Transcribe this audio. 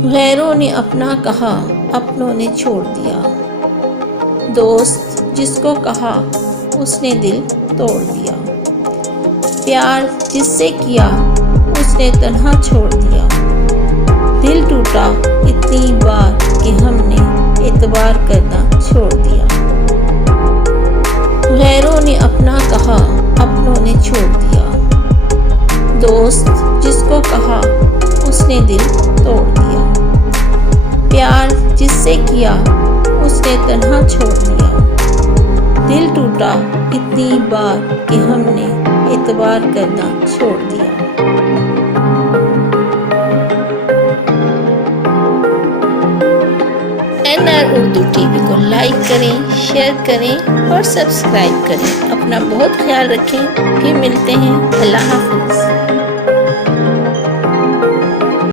गैरों ने अपना कहा, अपनों ने छोड़ दिया। दोस्त जिसको कहा, उसने दिल तोड़ दिया। प्यार जिससे किया, उसने तन्हा छोड़ दिया। दिल टूटा इतनी बार कि हमने एतबार करना छोड़ दिया। गैरों ने अपना कहा, अपनों ने छोड़ दिया। दोस्त जिसको कहा, उसने दिल तोड़ दिया। प्यार जिससे किया, उसने तन्हा छोड़ दिया। दिल टूटा इतनी बार कि हमने एतबार करना छोड़ दिया। NR उर्दू टीवी को लाइक करें, शेयर करें और सब्सक्राइब करें। अपना बहुत ख्याल रखें। फिर मिलते हैं। अल्लाह हाफिज़।